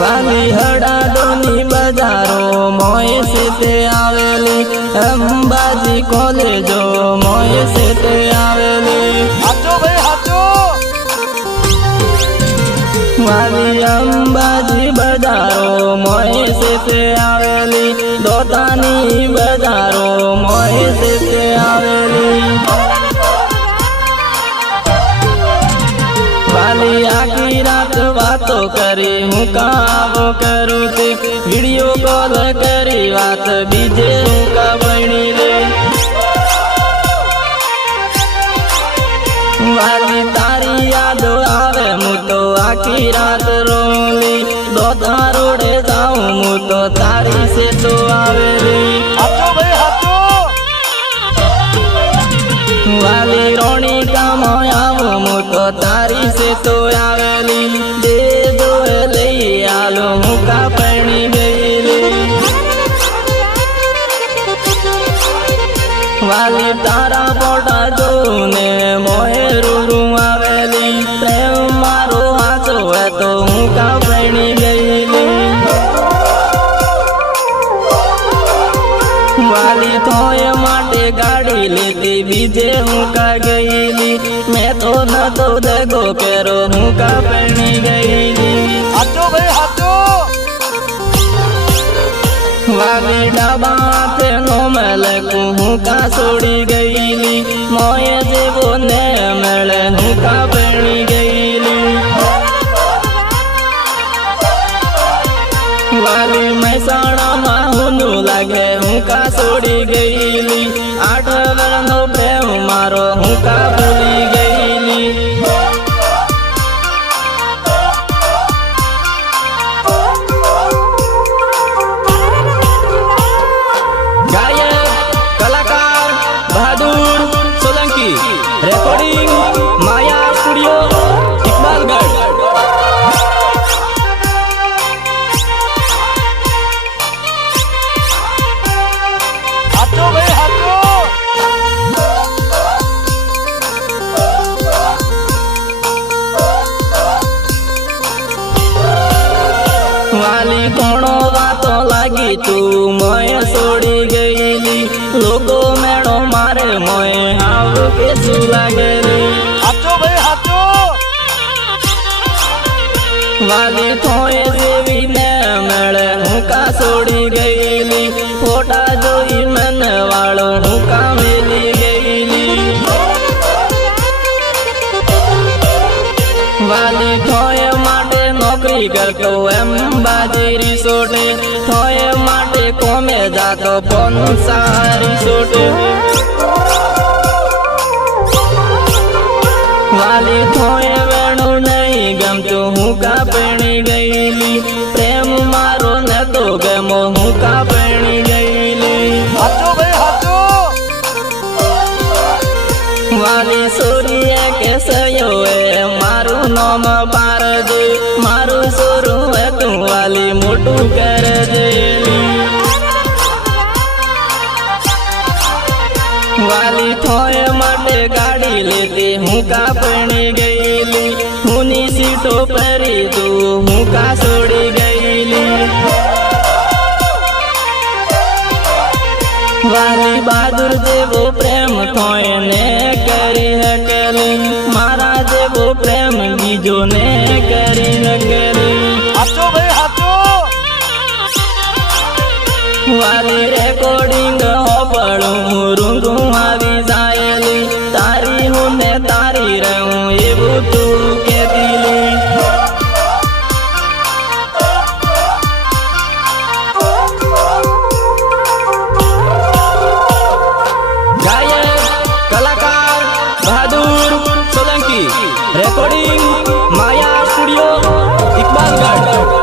वाली हड़ादोनी बजारो मोय से ते आवेली अंबाजी कॉलेजो मोय से ते आवेली हाचो भाई हाचो वाली अंबाजी बजारो मोय से ते आवेली दोतानी बजारो मोय से ते आवेली वाली आखी रात बातों करी हूँ कावो करूँ ते वीडियो कॉल करी बात बीजे हूँ का बनी रे वाली तारी याद आवे मु तो आखी रात रोली दो रोडे जाऊँ मु तो तारी से तो आवे रे हाचो भाई हाचो वाली रोणी का मोयावो मु तो तारी से तो आवेली दे दो ले आलो मुका पड़ी गईली वाली तारा पोटा जोने मोहे रूरू आवेली प्रेम मारो हाचो है तो मुका पड़ी गईली वाली थोए माटे गाड़ी लेती बीजे हूँ का गईली मैं तो न तो देखो करो हूँ का पहनी गईली हाचो भाई हाचो वाली डाबा थे नो मेले को हूँ का छोड़ी गईली मोये जेबो ने मेले हूँ का पहनी गईली वाली मैसाणा माहुनु लागे हूँ का छोड़ी गईली 8 वर्षनो प्रेम मारो हूँ का भूली गईली गायक कलाकार बहादुर सोलंकी रिकॉर्डिंग माया स्टूडियो इकबालगढ़ हाचो भाई हाचो वाली कोनो बातो लागी तू मोय छोड़ी गईली लोगो मेड़ो मारे मोय हाव केसु लागे रे हाचो भाई हाचो वाली थोए जेवी ने मेले हूँ का छोड़ी गईली फोटा जोई मन वालो हूँ का मिली गईली वाली थोए माटे नौकरी करतो अंबाजी रिसोर्टे थोए माटे कोमे जातो पोनसा रिसोर्टे वाली थोए वेणु नहीं गमतो हूँ का पहनी गईली प्रेम मारो न तो गमो हूँ का पहनी गईली हाचो भाई हाचो वाली सूर्य के सयो है मारू नाम पार दे मारू सोरू है तू वाली मोटू कर देली वाली थोए माटे गाड़ी लेती हूँ का पहनी गईली हुनी सीटो परी तू हूँ का छोड़ी गईली वाली बहादुर देवो प्रेम थोए ने करी हकली मारा देवो प्रेम बीजो ने करी हकली हाचो भाई हाचो वाली रिकॉर्डिंग हो पड़ू मुरुंगू आवी जायली तारी हूँ ने तारी रहूँ ये तू के दिली गायक कलाकार बहादुर सोलंकी रिकॉर्डिंग माया स्टूडियो इकबालगढ़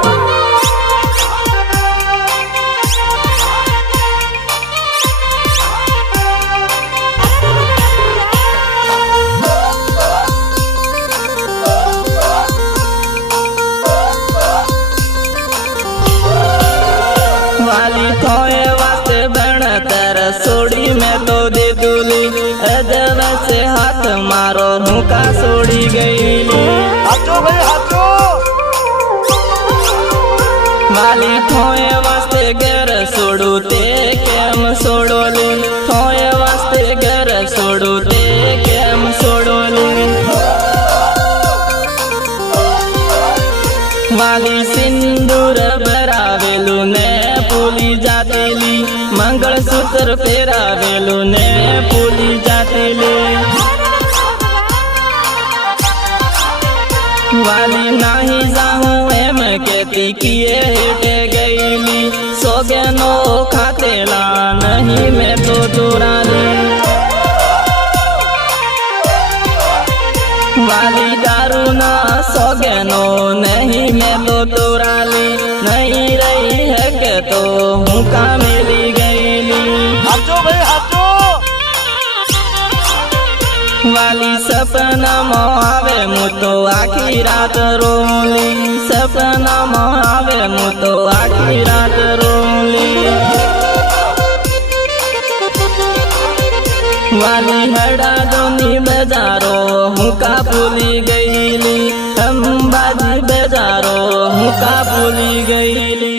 वाली थोए वास्ते बन तर सोड़ी में तो दे दूली अदब से हाथ मारो हूँ का छोड़ी गईली हाचो भाई हाचो વાલી થોએ વાસ્તે ઘેર છોડું તે કેમ છોડોલી થોએ વાસ્તે ઘેર છોડું તે કેમ છોડોલી વાલી સિંદૂર ભરાવેલું ને ભૂલી જાતેલી મંગળસૂત્ર પહેરાવેલું ને ભૂલી જાતેલી વાલી નાહી જાઉં એમ કેતી કિએ હેઠે ગયેલી સોગેનો ખાતેલા નહીં મેં તો ચોરાલી વાલી દારૂ ના સોગેનો નહીં મેં તો ચોરાલી નહીં રહી હે કે તો હું કામેલી ગયેલી હાચો ભાઈ હાચો વાલી સપનામાં આવે હું તો આખી રાત રોલી સપનામાં આવે હું તો આખી રાત રોલી વાલી હડાદોની બજારો હું કા ભૂલી ગયેલી અંબાજી બજારો હું કા ભૂલી ગયેલી